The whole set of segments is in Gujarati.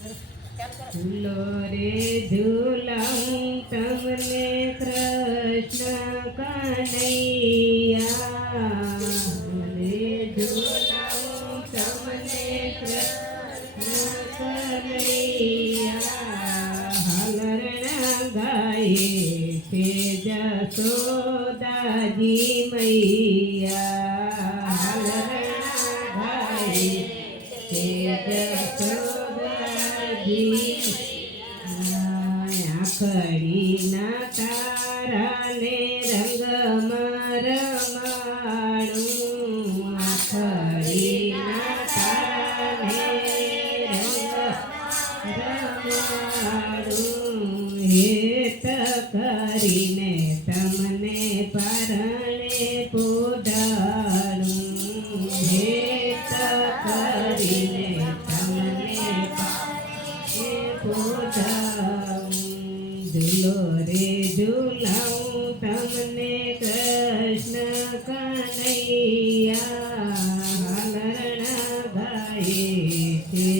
ઝૂલો રે ઝૂલાવું તમને કૃષ્ણ કનૈયા. રે ઝૂલાવું તમને કૃષ્ણ કનૈયા. હલરણા ગાય છે જસોદાજી મૈયા. આખડીના તારાને રંગમાં રમાડું આખડીના તારાને રમાડું હેત તમને પરણે પોદાડું રે ઝૂલાવું તમને કૃષ્ણ કનૈયા હલરણા ગાય છે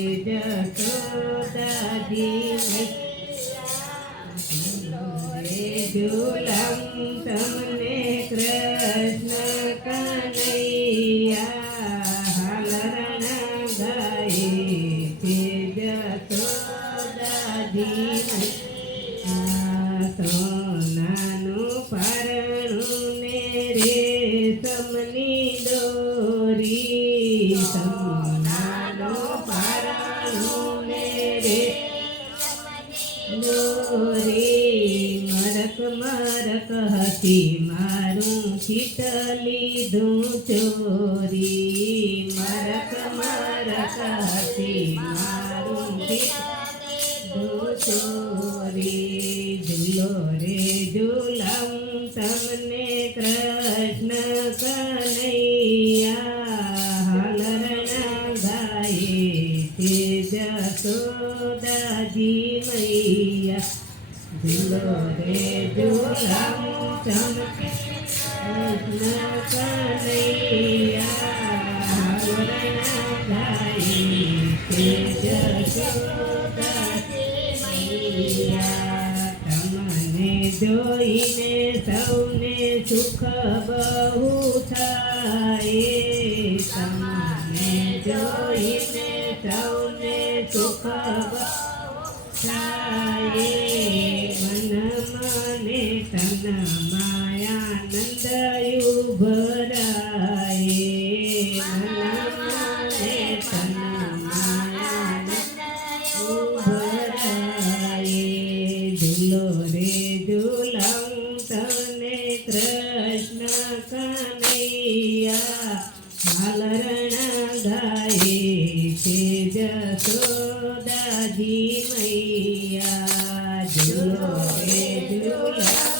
જસોદાજી ઝૂલો મરક હતી મારું ચિત લીધું ચોરી. મારક મારક હતી મારું ખીટલું ચોરી. જોઈને સૌને સુખ બહુ થાય તમને જોઈને સૌને સુખ બહુ થાય તન માયાનંદ ઉભરાય મન મને તન માયાનંદ ઉભરાય ઝૂલો રે ઝૂલાવું તને કૃષ્ણ કનૈયા હાલરણા ગાય છે જસોદાજી મૈયા ઝૂલો રે ઝૂલાવું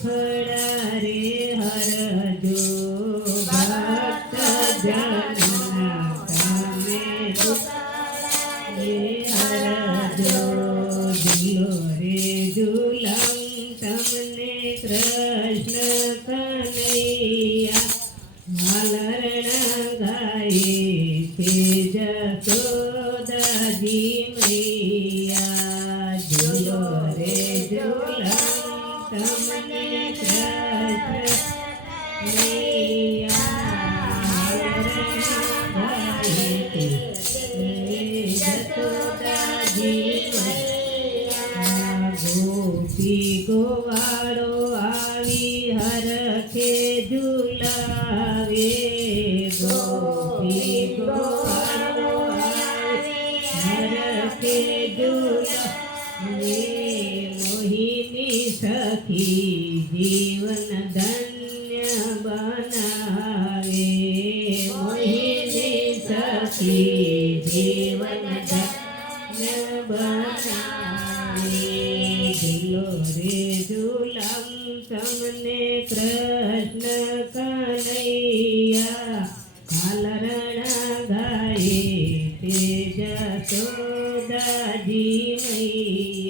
દુખડા રે હરજો રે ઝૂલાવું તમને કૃષ્ણ કનૈયા હાલરણા ગોવાળો આવી હરખે ઝુલાવે ગોપી ગોવાળો આવી હરખે ઝુલાવે સખી જીવન ધન્ય બનાવે મોહિની સખી જીવન ધન્ય બનાવી ઝૂલો રે ઝૂલમ તમને કૃષ્ણ કનૈયા કાલરણા ગાય તે જશોદાજી મૈયા